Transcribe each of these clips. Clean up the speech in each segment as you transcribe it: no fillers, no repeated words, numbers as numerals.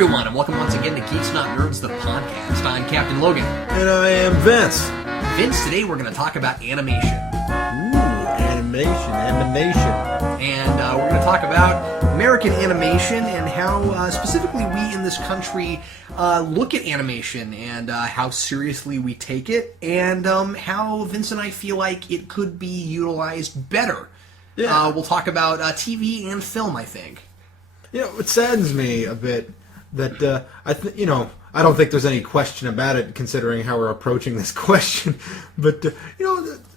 everyone, and welcome once again to Geeks Not Nerds, the podcast. I'm Captain Logan. And I am Vince. Vince, today we're going to talk about animation. Animation. And we're going to talk about American animation and how specifically we in this country look at animation and how seriously we take it, and how Vince and I feel like it could be utilized better. Yeah. We'll talk about TV and film, I think. You know, it saddens me a bit that I don't think there's any question about it, considering how we're approaching this question. But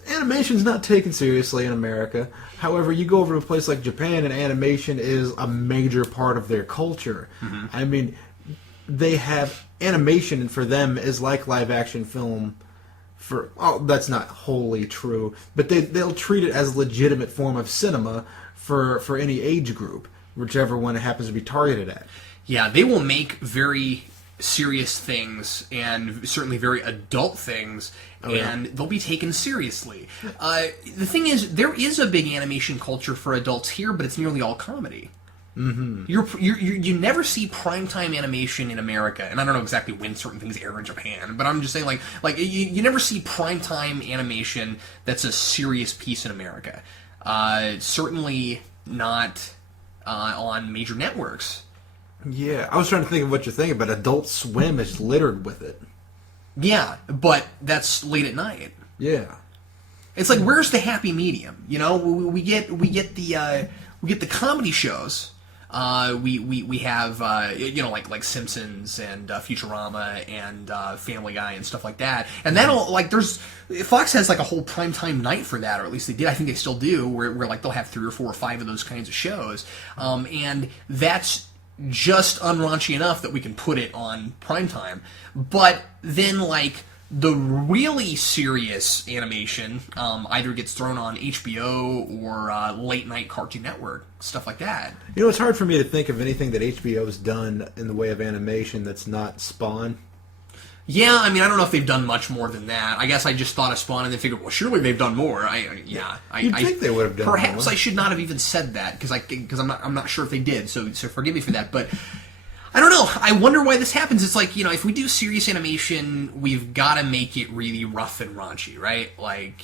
animation's not taken seriously in America. However, you go over to a place like Japan, and animation is a major part of their culture. Mm-hmm. I mean, they have animation, and for them is like live action film. That's not wholly true, but they'll treat it as a legitimate form of cinema for any age group, whichever one it happens to be targeted at. Yeah, they will make very serious things and certainly very adult things, and they'll be taken seriously. The thing is, there is a big animation culture for adults here, but it's nearly all comedy. Mm-hmm. You never see primetime animation in America, and I don't know exactly when certain things air in Japan, but I'm just saying, like you never see primetime animation that's a serious piece in America. Certainly not on major networks. Yeah, I was trying to think of what you're thinking, but Adult Swim is littered with it. Yeah, but that's late at night. Yeah, it's like, where's the happy medium? You know, we get the comedy shows. We have like Simpsons and Futurama and Family Guy and stuff like that, and that'll Fox has like a whole primetime night for that, or at least they did. I think they still do, where like they'll have 3 or 4 or 5 of those kinds of shows, and that's just unraunchy enough that we can put it on primetime. But then, like, the really serious animation either gets thrown on HBO or late night Cartoon Network, stuff like that. You know, it's hard for me to think of anything that HBO's done in the way of animation that's not Spawn. Yeah, I mean, I don't know if they've done much more than that. I guess I just thought of Spawn and then figured, well, surely they've done more. You'd think they would have done perhaps more. I should not have even said that, because I'm not sure if they did. So forgive me for that. But I don't know. I wonder why this happens. It's like, if we do serious animation, we've got to make it really rough and raunchy, right? Like,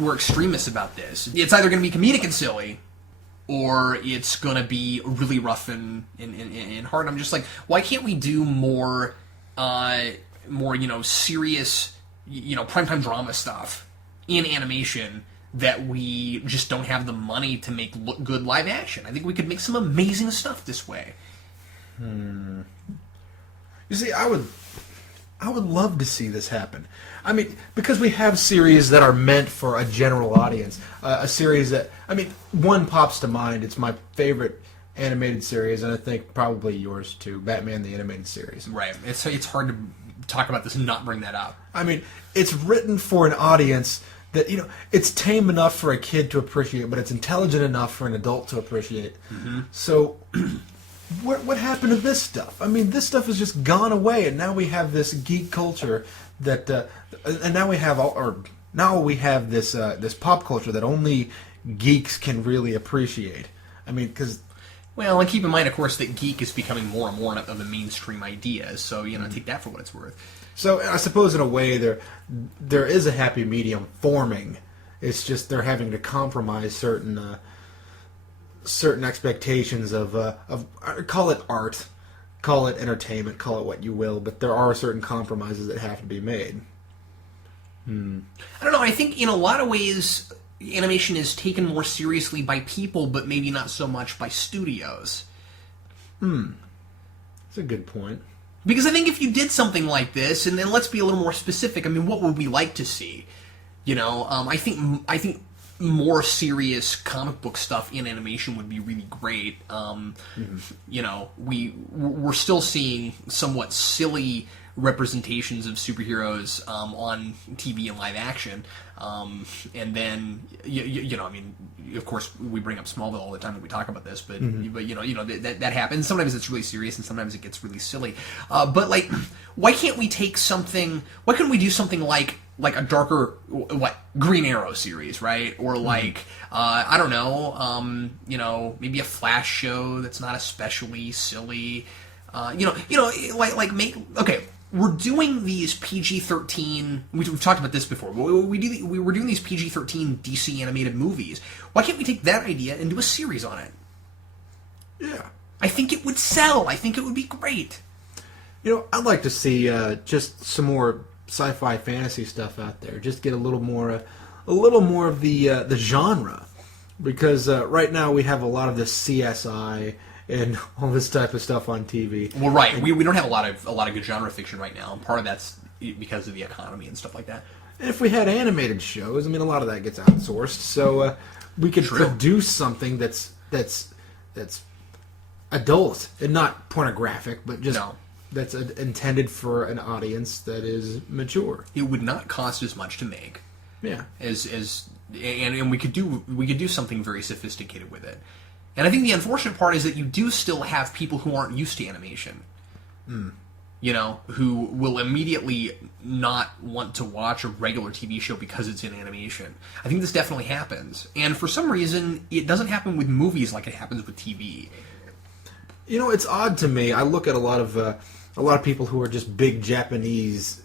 we're extremists about this. It's either going to be comedic and silly, or it's going to be really rough and hard. I'm just like, why can't we do more serious, primetime drama stuff in animation that we just don't have the money to make look good live action? I think we could make some amazing stuff this way. You see, I would love to see this happen. I mean, because we have series that are meant for a general audience. A series that, one pops to mind. It's my favorite animated series, and I think probably yours too, Batman the Animated Series. Right. It's hard to talk about this and not bring that up. I mean, it's written for an audience that, it's tame enough for a kid to appreciate, but it's intelligent enough for an adult to appreciate. Mm-hmm. So what happened to this stuff? I mean, this stuff has just gone away, and now we have this geek culture that, and now we have this pop culture that only geeks can really appreciate. I mean, because. Well, and keep in mind, of course, that geek is becoming more and more of a mainstream idea. So take that for what it's worth. So I suppose in a way there is a happy medium forming. It's just they're having to compromise certain expectations of call it art, call it entertainment, call it what you will, but there are certain compromises that have to be made. I don't know. I think in a lot of ways, animation is taken more seriously by people, but maybe not so much by studios. That's a good point. Because I think if you did something like this, and then let's be a little more specific, what would we like to see? I think more serious comic book stuff in animation would be really great. We're still seeing somewhat silly representations of superheroes on TV and live action, and then of course we bring up Smallville all the time when we talk about this, but that happens. Sometimes it's really serious, and sometimes it gets really silly. But like, why can't we take something? Why couldn't we do something like like a darker, what, Green Arrow series, right? Or like, I don't know, maybe a Flash show that's not especially silly. Okay, we're doing these PG-13. We've talked about this before. We're doing these PG-13 DC animated movies. Why can't we take that idea and do a series on it? Yeah, I think it would sell. I think it would be great. I'd like to see just some more sci-fi fantasy stuff out there. Just get a little more of the genre, because right now we have a lot of this CSI and all this type of stuff on TV. Well, right, we don't have a lot of good genre fiction right now, and part of that's because of the economy and stuff like that. And if we had animated shows, a lot of that gets outsourced, so we could produce something that's adult and not pornographic, but just that's intended for an audience that is mature. It would not cost as much to make. Yeah, and we could do something very sophisticated with it. And I think the unfortunate part is that you do still have people who aren't used to animation. Who will immediately not want to watch a regular TV show because it's in animation. I think this definitely happens. And for some reason, it doesn't happen with movies like it happens with TV. It's odd to me. I look at a lot of people who are just big Japanese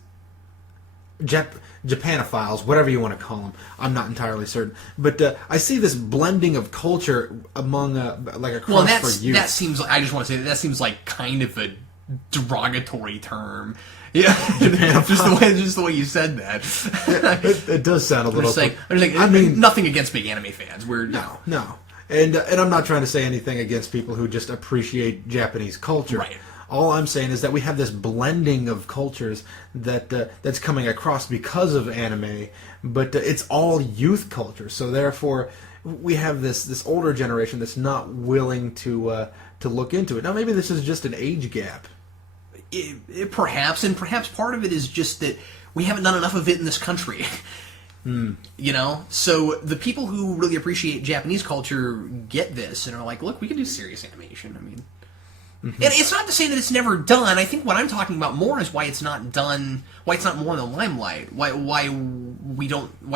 Japanophiles, whatever you want to call them. I'm not entirely certain, but I see this blending of culture among across for youth. That seems. I just want to say that seems like kind of a derogatory term. Yeah, just the way you said that. It does sound a little. I mean, nothing against big anime fans. No. And I'm not trying to say anything against people who just appreciate Japanese culture. Right. All I'm saying is that we have this blending of cultures that's coming across because of anime, but it's all youth culture. So therefore, we have this older generation that's not willing to look into it. Now, maybe this is just an age gap. Perhaps part of it is just that we haven't done enough of it in this country. So the people who really appreciate Japanese culture get this and are like, look, we can do serious animation. And it's not to say that it's never done. I think what I'm talking about more is why it's not done, why it's not more in the limelight, why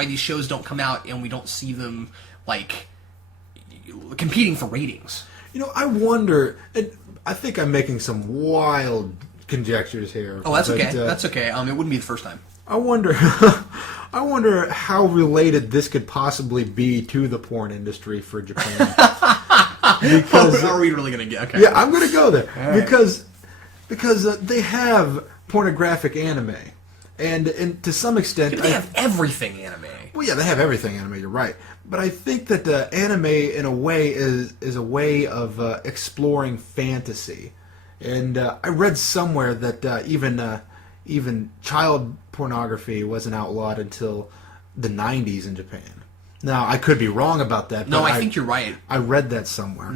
these shows don't come out and we don't see them like competing for ratings. I wonder. I think I'm making some wild conjectures here. Oh, that's okay. That's okay. It wouldn't be the first time. I wonder how related this could possibly be to the porn industry for Japan. Because are we really going to get? Okay. Yeah, I'm going to go there. Right. Because they have pornographic anime, and to some extent they have everything anime. Well, yeah, they have everything anime. You're right, but I think that anime, in a way, is a way of exploring fantasy. And I read somewhere that even child pornography wasn't outlawed until the 90s in Japan. Now, I could be wrong about that. No, I think you're right. I read that somewhere.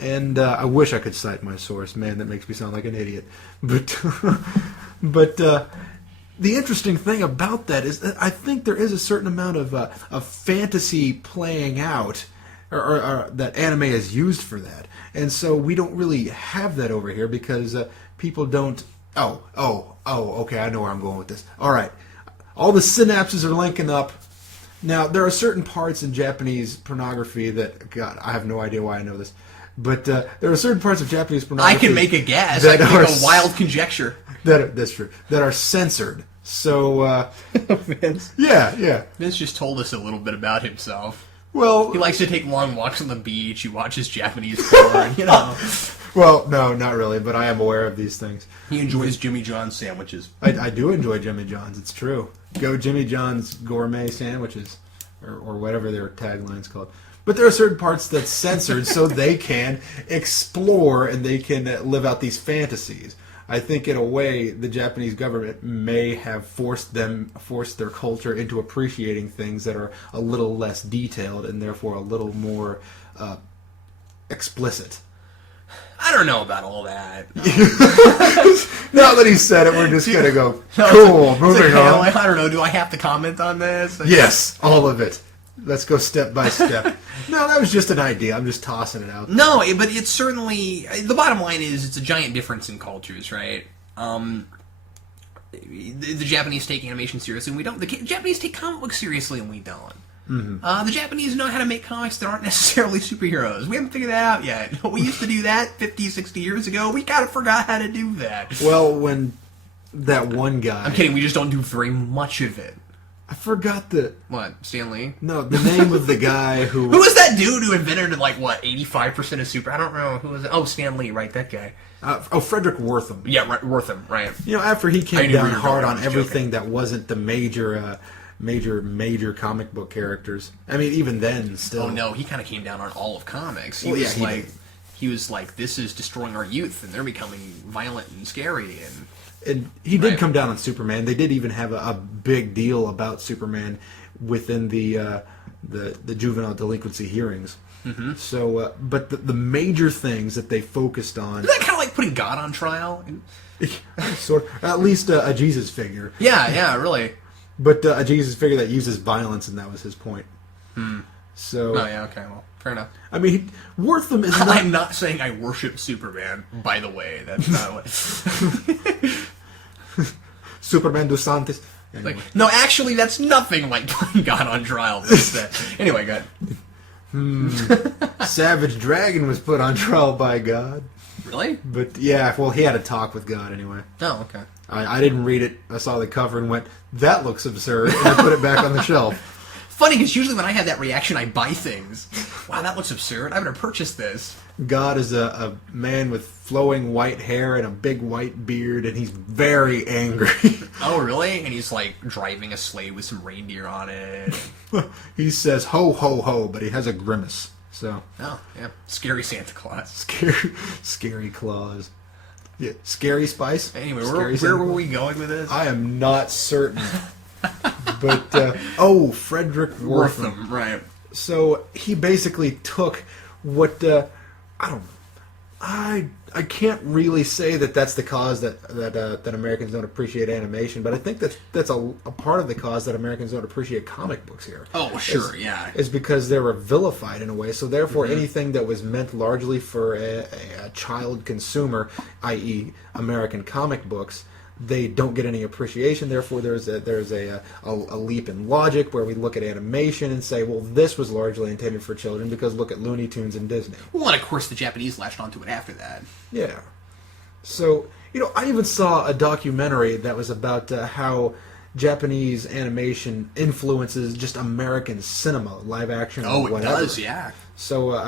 And I wish I could cite my source. Man, that makes me sound like an idiot. But the interesting thing about that is that I think there is a certain amount of fantasy playing out, or that anime is used for that. And so we don't really have that over here because people don't... Oh, okay, I know where I'm going with this. All right. All the synapses are linking up. Now, there are certain parts in Japanese pornography that, God, I have no idea why I know this, but there are certain parts of Japanese pornography... I can make a guess. I can make a wild conjecture. That's true. That are censored. So, Vince. Yeah. Vince just told us a little bit about himself. Well... He likes to take long walks on the beach. He watches Japanese porn, Well, no, not really, but I am aware of these things. He enjoys Jimmy John's sandwiches. I do enjoy Jimmy John's, it's true. Go Jimmy John's gourmet sandwiches, or whatever their tagline's called. But there are certain parts that's censored so they can explore and they can live out these fantasies. I think in a way the Japanese government may have forced their culture into appreciating things that are a little less detailed and therefore a little more explicit. I don't know about all that. Now that he said it, we're just going to go, cool, moving on. I don't know, do I have to comment on this? Yes, all of it. Let's go step by step. No, that was just an idea. I'm just tossing it out. No, but it's certainly... The bottom line is it's a giant difference in cultures, right? the Japanese take animation seriously and we don't. The Japanese take comic books seriously and we don't. The Japanese know how to make comics that aren't necessarily superheroes. We haven't figured that out yet. We used to do that 50, 60 years ago. We kind of forgot how to do that. Well, when that one guy... I'm kidding, we just don't do very much of it. I forgot the... What, Stan Lee? No, the name of the guy who... Who was that dude who invented, like, what, 85% of super... I don't know, who was it? Oh, Stan Lee, right, that guy. Frederick Wortham. Yeah, right, Wortham, right. You know, after he came down hard on everything joking. that wasn't the major comic book characters. I mean, even then, still. Oh no, he kind of came down on all of comics. He was like, this is destroying our youth, and they're becoming violent and scary. And he did come down on Superman. They did even have a big deal about Superman within the juvenile delinquency hearings. Mm-hmm. So, but the major things that they focused on... Isn't that kind of like putting God on trial? Sort of, at least a Jesus figure. Yeah, really. But a Jesus figure that uses violence, and that was his point. So. Oh, yeah, okay, well, fair enough. I mean, Wortham is not... I'm not saying I worship Superman, by the way. That's not what... Superman dos Santos. Anyway. Like, no, actually, that's nothing like putting God on trial. Anyway, go ahead. Savage Dragon was put on trial by God. Really? But, yeah, well, he had a talk with God, anyway. Oh, okay. I didn't read it. I saw the cover and went, that looks absurd, and I put it back on the shelf. Funny, because usually when I have that reaction, I buy things. Wow, that looks absurd. I better purchase this. God is a man with flowing white hair and a big white beard, and he's very angry. Oh, really? And he's, like, driving a sleigh with some reindeer on it. He says, ho, ho, ho, but he has a grimace. So. Oh, yeah. Scary Santa Claus. Scary Claus. Yeah, Scary Spice. Anyway, where were we going with this? I am not certain. But, Frederick Wortham. Right. So, he basically took what, I don't know. I can't really say that that's the cause that Americans don't appreciate animation, but I think that's a part of the cause that Americans don't appreciate comic books here. Oh, sure, yeah. Is because they were vilified in a way, so therefore anything that was meant largely for a child consumer, i.e. American comic books, they don't get any appreciation. Therefore, there's a leap in logic where we look at animation and say, well, this was largely intended for children because look at Looney Tunes and Disney. Well, and of course the Japanese latched onto it after that. Yeah. So, I even saw a documentary that was about how Japanese animation influences just American cinema, live action or whatever. Oh, it does, yeah. So,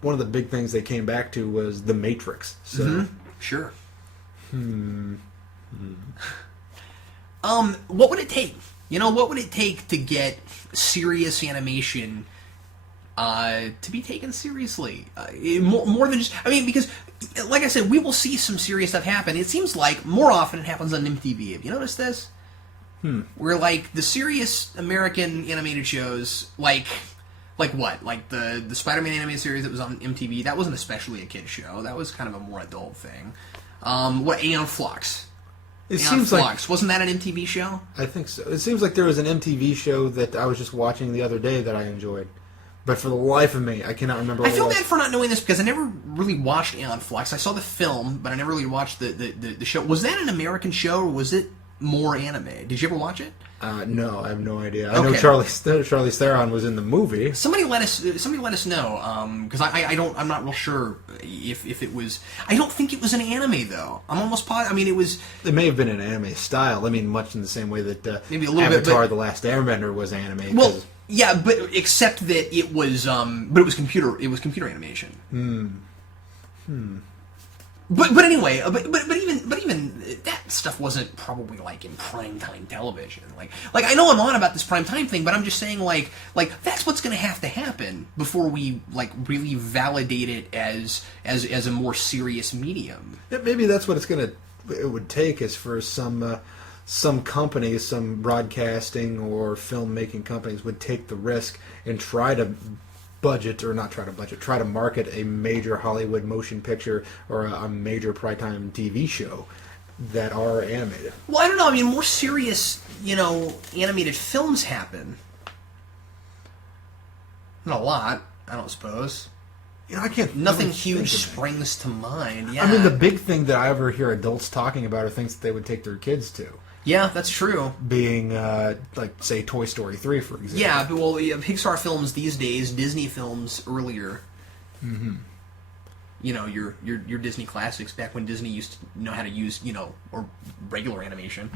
one of the big things they came back to was The Matrix. So, Sure. What would it take? What would it take to get serious animation to be taken seriously? More than just... because, like I said, we will see some serious stuff happen. It seems like more often it happens on MTV. Have you noticed this? Where, like, the serious American animated shows, like what? Like the Spider-Man animated series that was on MTV, that wasn't especially a kid's show. That was kind of a more adult thing. Aeon Flux? It seems Flux. Wasn't that an MTV show? I think so. It seems like there was an MTV show that I was just watching the other day that I enjoyed. But for the life of me, I cannot remember what it was. I feel bad for not knowing this because I never really watched Aeon Flux. I saw the film, but I never really watched the show. Was that an American show, or was it more anime? Did you ever watch it? No, I have no idea. I know Charlize Theron was in the movie. Somebody let us know, because I'm not real sure if it was. I don't think it was an anime though. I'm almost positive. It was. It may have been an anime style. Much in the same way that maybe a little Avatar: bit, The Last Airbender was anime. Well, yeah, but except that it was, but it was computer. It was computer animation. But anyway, but even that stuff wasn't probably like in primetime television. Like I know I'm on about this primetime thing, but I'm just saying like that's what's going to have to happen before we like really validate it as a more serious medium. Yeah, maybe that's what it would take is for some companies, some broadcasting or filmmaking companies would take the risk and try to market a major Hollywood motion picture or a major primetime TV show that are animated. Well, I don't know. More serious, animated films happen. Not a lot, I don't suppose. I can't. Nothing huge springs to mind. Yeah. The big thing that I ever hear adults talking about are things that they would take their kids to. Yeah, that's true. Being, like, say, Toy Story 3, for example. Yeah, but, well, Pixar films these days, Disney films earlier. Mm-hmm. You know, your Disney classics back when Disney used to know how to use, or regular animation.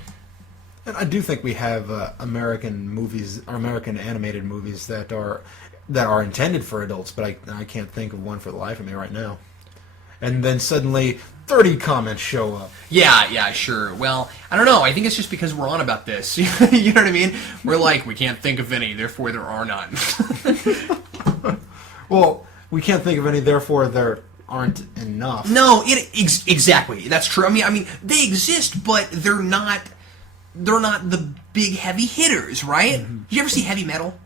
And I do think we have American movies, or American animated movies that are intended for adults, but I can't think of one for the life of me right now. And then suddenly 30 comments show up. Yeah, sure. Well, I don't know. I think it's just because we're on about this. You know what I mean? We're like, we can't think of any, therefore there are none. Well, we can't think of any, therefore there aren't enough. No, exactly. That's true. I mean, they exist, but they're not the big heavy hitters, right? Mm-hmm. Did you ever see Heavy Metal?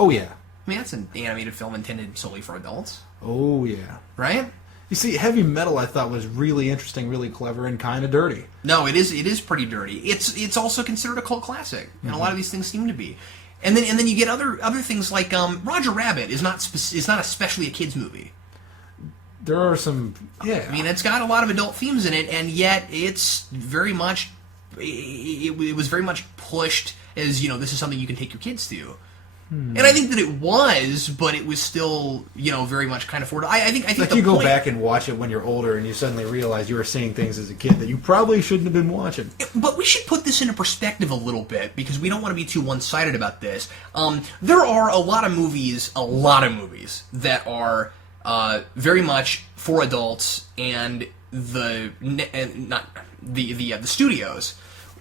Oh, yeah. I mean, that's an animated film intended solely for adults, Oh, yeah. right? You see, Heavy Metal I thought was really interesting, really clever, and kind of dirty. No, it is pretty dirty. It's also considered a cult classic, and a lot of these things seem to be. And then you get other things like Roger Rabbit is not especially a kids movie. There are some, yeah. I mean, it's got a lot of adult themes in it, and yet it's very much it was very much pushed as, this is something you can take your kids to. And I think that it was, but it was still, very much kind of forward. I think like you go back and watch it when you're older, and you suddenly realize you were seeing things as a kid that you probably shouldn't have been watching. But we should put this into perspective a little bit, because we don't want to be too one-sided about this. There are a lot of movies that are very much for adults, and the studios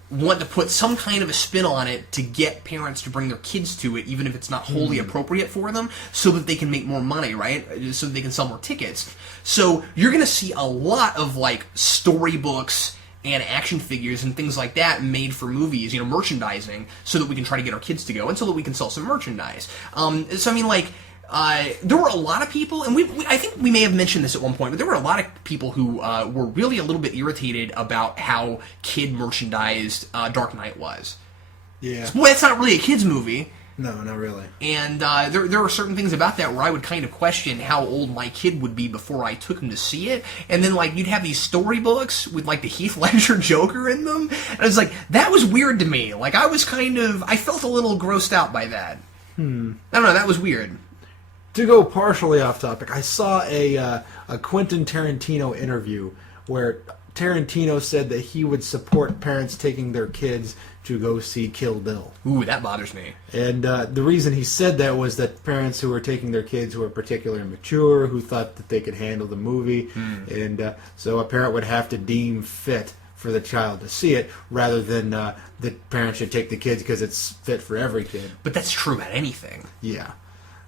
want to put some kind of a spin on it to get parents to bring their kids to it, even if it's not wholly appropriate for them, so that they can make more money, right? So that they can sell more tickets. So you're going to see a lot of, like, storybooks and action figures and things like that made for movies, merchandising, so that we can try to get our kids to go, and so that we can sell some merchandise. So, I mean, like, there were a lot of people, and I think we may have mentioned this at one point, but there were a lot of people who were really a little bit irritated about how kid merchandised Dark Knight was. Yeah. Well, it's not really a kid's movie. No, not really. And there are certain things about that where I would kind of question how old my kid would be before I took him to see it. And then, like, you'd have these storybooks with, like, the Heath Ledger Joker in them. And I was like, that was weird to me. Like, I felt a little grossed out by that. I don't know, that was weird. To go partially off topic, I saw a Quentin Tarantino interview where Tarantino said that he would support parents taking their kids to go see Kill Bill. Ooh, that bothers me. And the reason he said that was that parents who were taking their kids who were particularly mature, who thought that they could handle the movie, and so a parent would have to deem fit for the child to see it, rather than the parent should take the kids because it's fit for every kid. But that's true about anything. Yeah.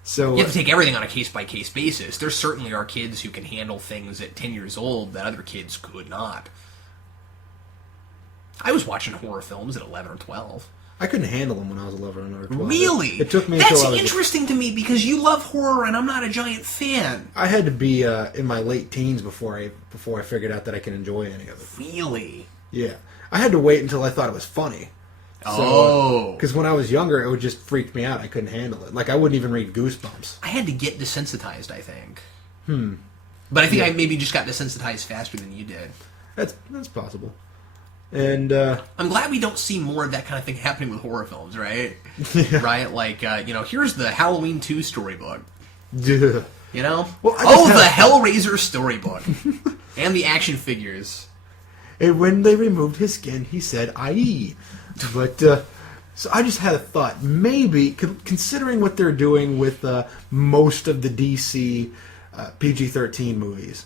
So you have to take everything on a case-by-case basis. There certainly are kids who can handle things at 10 years old that other kids could not. I was watching horror films at 11 or 12. I couldn't handle them when I was 11 or 12. Really? It took me That's until I was interesting to me, because you love horror and I'm not a giant fan. I had to be in my late teens before I figured out that I can enjoy any of it. Really? Yeah. I had to wait until I thought it was funny. Because when I was younger, it would just freak me out. I couldn't handle it. Like, I wouldn't even read Goosebumps. I had to get desensitized, I think. But I think I maybe just got desensitized faster than you did. That's possible. And I'm glad we don't see more of that kind of thing happening with horror films, right? Yeah. Right? Like, here's the Halloween 2 storybook. Yeah. You know? Well, the Hellraiser storybook. And the action figures. And when they removed his skin, he said, "Aye." But, so I just had a thought. Maybe, considering what they're doing with most of the DC PG-13 movies,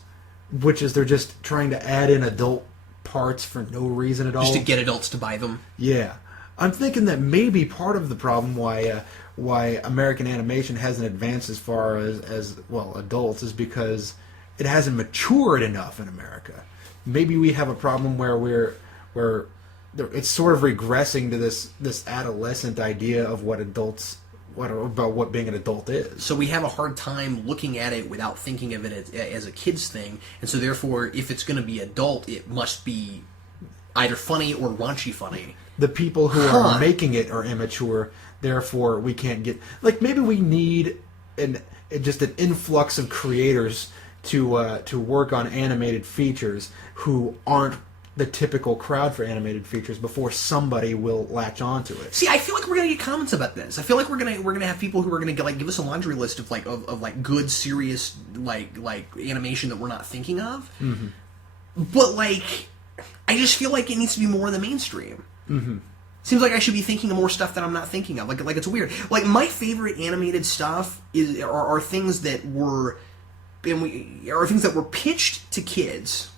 which is they're just trying to add in adult parts for no reason at all. Just to get adults to buy them. Yeah. I'm thinking that maybe part of the problem why American animation hasn't advanced as far as adults is because it hasn't matured enough in America. Maybe we have a problem where it's sort of regressing to this adolescent idea of what being an adult is. So we have a hard time looking at it without thinking of it as a kid's thing, and so therefore, if it's going to be adult, it must be either funny or raunchy funny. The people who are making it are immature, therefore we can't get... Like, maybe we need just an influx of creators to work on animated features who aren't the typical crowd for animated features before somebody will latch onto it. See, I feel like we're gonna get comments about this. I feel like we're gonna have people who are gonna give us a laundry list of good, serious like animation that we're not thinking of. Mm-hmm. But I just feel like it needs to be more in the mainstream. Mm-hmm. Seems like I should be thinking of more stuff that I'm not thinking of. Like it's weird. Like my favorite animated stuff are things that were pitched to kids.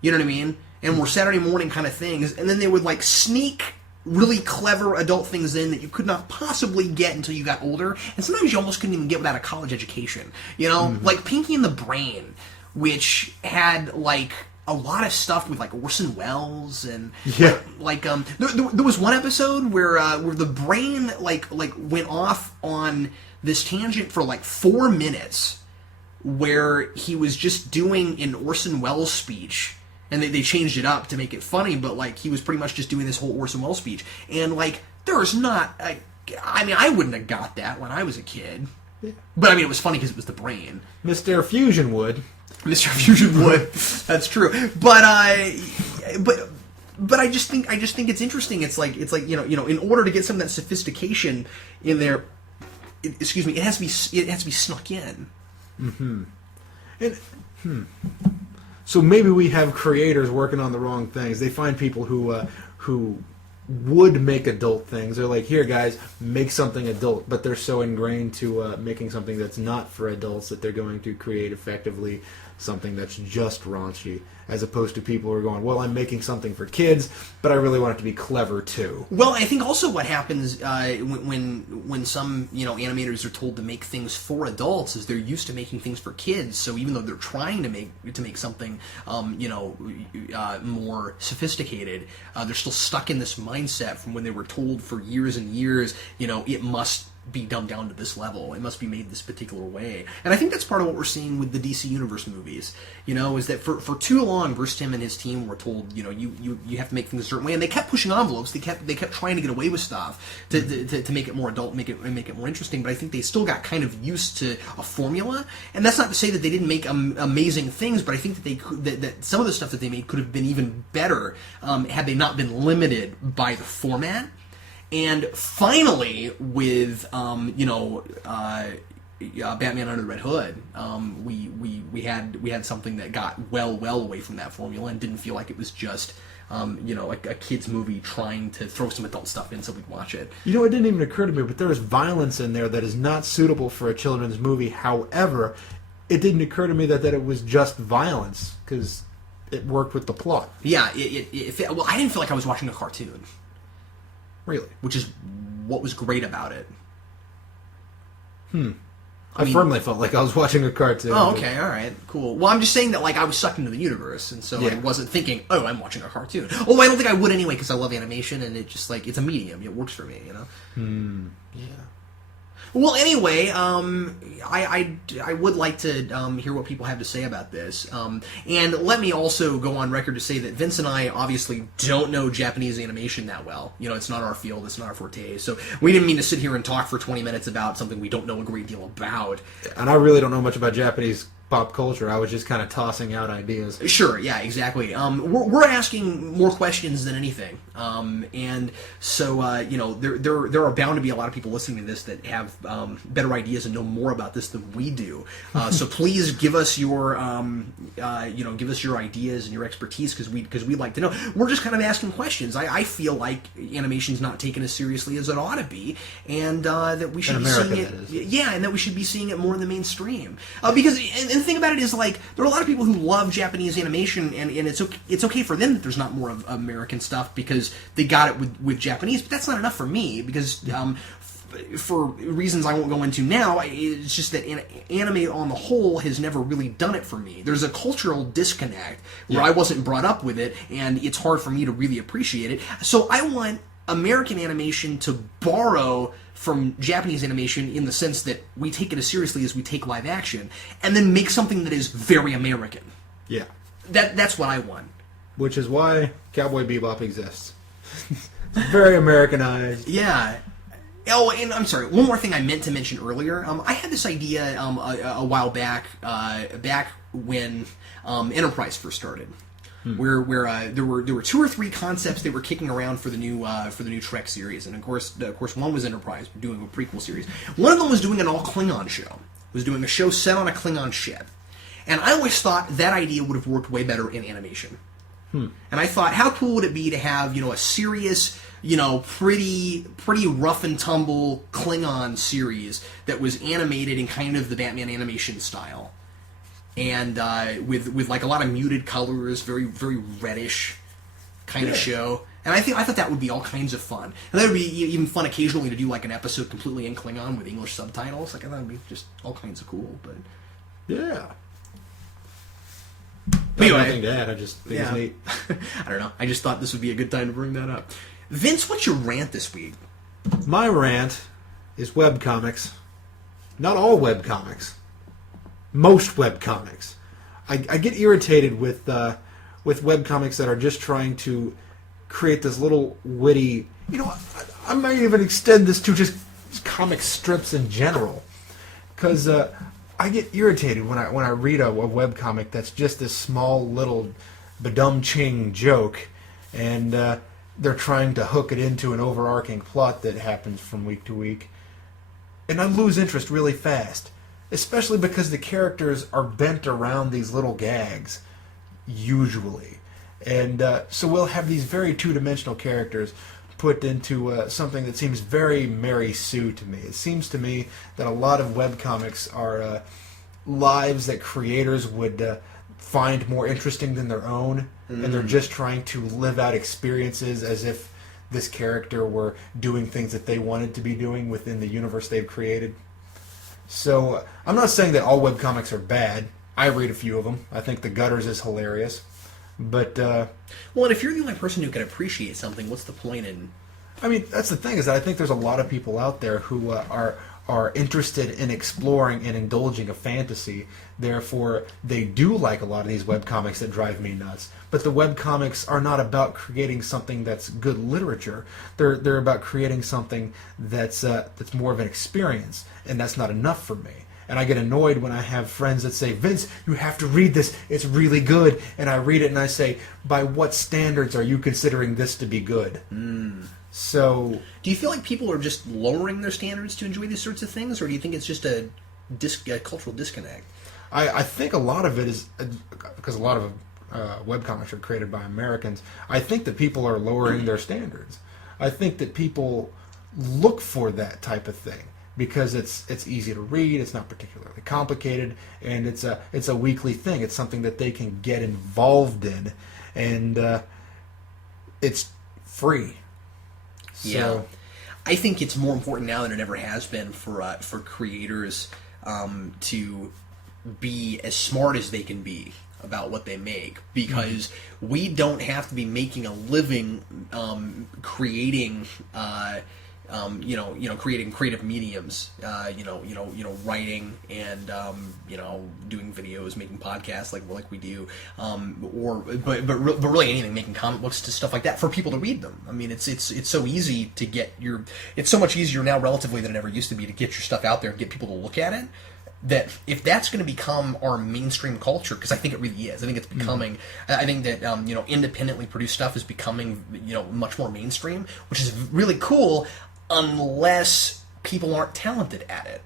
You know what I mean? And were Saturday morning kind of things, and then they would sneak really clever adult things in that you could not possibly get until you got older, and sometimes you almost couldn't even get without a college education. You know, like Pinky and the Brain, which had a lot of stuff with Orson Welles and yeah, there was one episode where the brain went off on this tangent for 4 minutes, where he was just doing an Orson Welles speech. And they changed it up to make it funny, but he was pretty much just doing this whole Orson Welles speech. And there's not, I wouldn't have got that when I was a kid. Yeah. But it was funny because it was the brain. Mr. Fusion would. Mr. Fusion would. That's true. But I just think it's interesting. It's like in order to get some of that sophistication in there, it has to be snuck in. Mm-hmm. And so maybe we have creators working on the wrong things. They find people who would make adult things. They're like, here, guys, make something adult. But they're so ingrained to making something that's not for adults that they're going to create effectively something that's just raunchy, as opposed to people who are going, well, I'm making something for kids, but I really want it to be clever too. Well, I think also what happens when some animators are told to make things for adults is they're used to making things for kids. So even though they're trying to make something more sophisticated, they're still stuck in this mindset from when they were told for years and years, it must be dumbed down to this level. It must be made this particular way. And I think that's part of what we're seeing with the DC Universe movies. Is that for too long, Bruce Timm and his team were told, you have to make things a certain way, and they kept pushing envelopes. They kept trying to get away with stuff to make it more adult, make it more interesting. But I think they still got kind of used to a formula. And that's not to say that they didn't make amazing things, but I think that some of the stuff that they made could have been even better had they not been limited by the format. And finally, with Batman Under the Red Hood, we had something that got well away from that formula and didn't feel like it was just a kid's movie trying to throw some adult stuff in so we'd watch it. It didn't even occur to me, but there is violence in there that is not suitable for a children's movie. However, it didn't occur to me that it was just violence, because it worked with the plot. Yeah, well, I didn't feel like I was watching a cartoon. Really? Which is what was great about it. I firmly felt like I was watching a cartoon. Oh, okay, all right, cool. Well, I'm just saying that I was sucked into the universe, and so I wasn't thinking, oh, I'm watching a cartoon. Oh, I don't think I would anyway, because I love animation, and it just it's a medium. It works for me, Yeah. Well, anyway, I would like to hear what people have to say about this. And let me also go on record to say that Vince and I obviously don't know Japanese animation that well. It's not our field, it's not our forte. So we didn't mean to sit here and talk for 20 minutes about something we don't know a great deal about. And I really don't know much about Japanese pop culture. I was just kind of tossing out ideas. Sure, yeah, exactly. We're asking more questions than anything, and so there are bound to be a lot of people listening to this that have better ideas and know more about this than we do. So please give us your ideas and your expertise, because we'd like to know. We're just kind of asking questions. I feel like animation's not taken as seriously as it ought to be, and that we should be seeing it. Yeah, and that we should be seeing it more in the mainstream, because. And the thing about it is, there are a lot of people who love Japanese animation, and it's okay for them that there's not more of American stuff because they got it with Japanese, but that's not enough for me, because for reasons I won't go into now, it's just that anime on the whole has never really done it for me. There's a cultural disconnect where I wasn't brought up with it, and it's hard for me to really appreciate it. So I want American animation to borrow from Japanese animation in the sense that we take it as seriously as we take live action, and then make something that is very American. Yeah. That's what I want. Which is why Cowboy Bebop exists. It's very Americanized. Yeah. Oh, and I'm sorry, one more thing I meant to mention earlier. I had this idea a while back, back when Enterprise first started. where there were 2 or 3 concepts they were kicking around for the new Trek series, and of course one was Enterprise doing a prequel series. One of them was doing an all Klingon show. Was doing a show set on a Klingon ship, and I always thought that idea would have worked way better in animation. And I thought, how cool would it be to have a serious, pretty rough and tumble Klingon series that was animated in kind of the Batman animation style, and with like a lot of muted colors, very reddish kind of show. And I thought that would be all kinds of fun, and that would be even fun occasionally to do like an episode completely in Klingon with English subtitles. Like I thought it'd be just all kinds of cool. But yeah. Anyway, nothing to add. I just think it's neat. I don't know. I just thought this would be a good time to bring that up. Vince, what's your rant this week? My rant is webcomics. Not all webcomics. Most webcomics. I get irritated with webcomics that are just trying to create this little witty... I might even extend this to just comic strips in general. Because... I get irritated when I read a webcomic that's just this small little badum-ching joke, and they're trying to hook it into an overarching plot that happens from week to week. And I lose interest really fast, especially because the characters are bent around these little gags, usually. And so we'll have these very two-dimensional characters put into something that seems very Mary Sue to me. It seems to me that a lot of webcomics are lives that creators would find more interesting than their own, and they're just trying to live out experiences as if this character were doing things that they wanted to be doing within the universe they've created. So I'm not saying that all webcomics are bad. I read a few of them. I think The Gutters is hilarious. But well, and if you're the only person who can appreciate something, what's the point in? I mean, that's the thing, is that I think there's a lot of people out there who are interested in exploring and indulging a fantasy. Therefore, they do like a lot of these webcomics that drive me nuts. But the webcomics are not about creating something that's good literature. They're about creating something that's more of an experience, and that's not enough for me. And I get annoyed when I have friends that say, Vince, you have to read this. It's really good. And I read it and I say, by what standards are you considering this to be good? So... Do you feel like people are just lowering their standards to enjoy these sorts of things? Or do you think it's just a cultural disconnect? I think a lot of it is... Because a lot of webcomics are created by Americans. I think that people are lowering their standards. I think that people look for that type of thing, because it's easy to read, it's not particularly complicated, and it's a weekly thing. It's something that they can get involved in, and it's free. So, yeah, I think it's more important now than it ever has been for creators to be as smart as they can be about what they make, because we don't have to be making a living creating creating creative mediums, writing and doing videos, making podcasts like we do, but really anything, making comic books to stuff like that for people to read them. I mean, it's so easy to get it's so much easier now relatively than it ever used to be to get your stuff out there and get people to look at it. That if that's going to become our mainstream culture, because I think it really is. I think it's becoming. I think that independently produced stuff is becoming much more mainstream, which is really cool. Unless people aren't talented at it.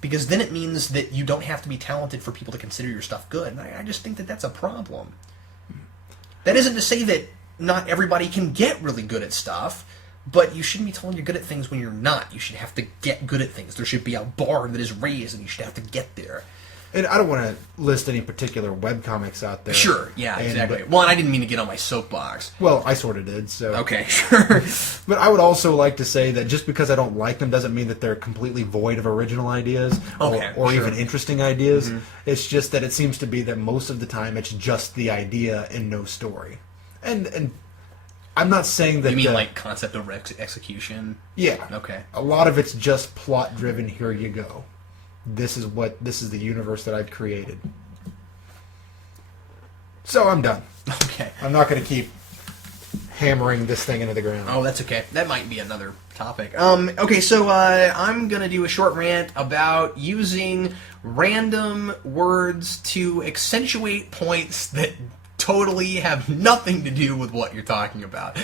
Because then it means that you don't have to be talented for people to consider your stuff good. And I just think that that's a problem. That isn't to say that not everybody can get really good at stuff, but you shouldn't be told you're good at things when you're not. You should have to get good at things. There should be a bar that is raised, and you should have to get there. And I don't want to list any particular webcomics out there. Sure, yeah, exactly. Well, and I didn't mean to get on my soapbox. Well, I sort of did, so... Okay, sure. But I would also like to say that just because I don't like them doesn't mean that they're completely void of original ideas or even interesting ideas. It's just that it seems to be that most of the time it's just the idea and no story. And I'm not saying that... You mean like concept over execution? Yeah. Okay. A lot of it's just plot-driven, here you go. This is the universe that I've created. So I'm done. Okay. I'm not going to keep hammering this thing into the ground. Oh, that's okay. That might be another topic. Okay, so I'm going to do a short rant about using random words to accentuate points that totally have nothing to do with what you're talking about.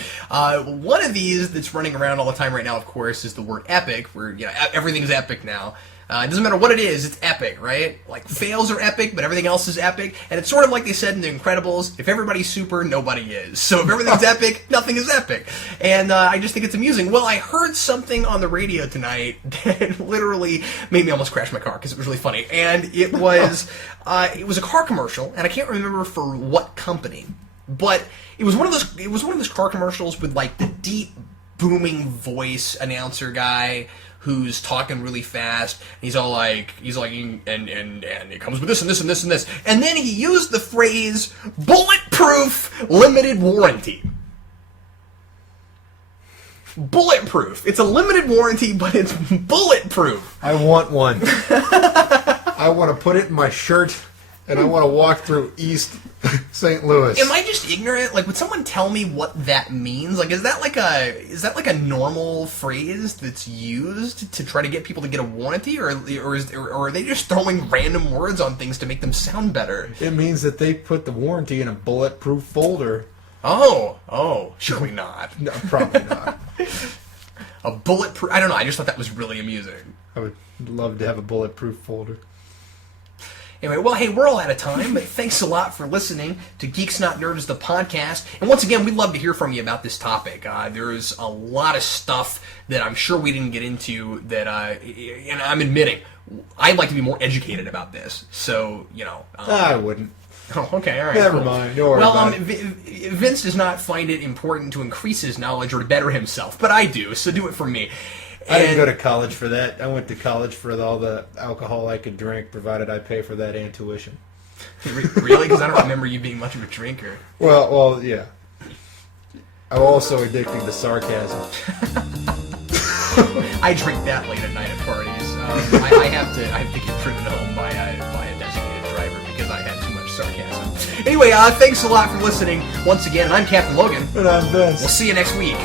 One of these that's running around all the time right now, of course, is the word epic, where everything's epic now. It doesn't matter what it is, it's epic, right? Like, fails are epic, but everything else is epic. And it's sort of like they said in The Incredibles, if everybody's super, nobody is. So if everything's epic, nothing is epic. And I just think it's amusing. Well, I heard something on the radio tonight that literally made me almost crash my car, because it was really funny. And it was a car commercial, and I can't remember for what company. But it was one of those car commercials with, like, the deep, booming voice announcer guy who's talking really fast. And he's like, and it comes with this and this and this and this. And then he used the phrase bulletproof limited warranty. Bulletproof. It's a limited warranty, but it's bulletproof. I want one. I want to put it in my shirt, and I want to walk through East St. Louis. Am I just ignorant? Like, would someone tell me what that means? Like, is that like a normal phrase that's used to try to get people to get a warranty, or are they just throwing random words on things to make them sound better? It means that they put the warranty in a bulletproof folder. Oh, surely not. No, probably not. A bulletproof. I don't know. I just thought that was really amusing. I would love to have a bulletproof folder. Anyway, well, hey, we're all out of time, but thanks a lot for listening to Geeks Not Nerds, the podcast. And once again, we'd love to hear from you about this topic. There's a lot of stuff that I'm sure we didn't get into that, and I'm admitting, I'd like to be more educated about this. So, I wouldn't. Oh, okay, all right. Never cool. mind. Don't worry about it. Vince does not find it important to increase his knowledge or to better himself, but I do, so do it for me. I didn't go to college for that. I went to college for all the alcohol I could drink, provided I pay for that and tuition. Really? Because I don't remember you being much of a drinker. Well, yeah. I'm also addicted to sarcasm. I drink that late at night at parties. I have to get driven home by a designated driver because I had too much sarcasm. Anyway, thanks a lot for listening once again. I'm Captain Logan. And I'm Vince. We'll see you next week.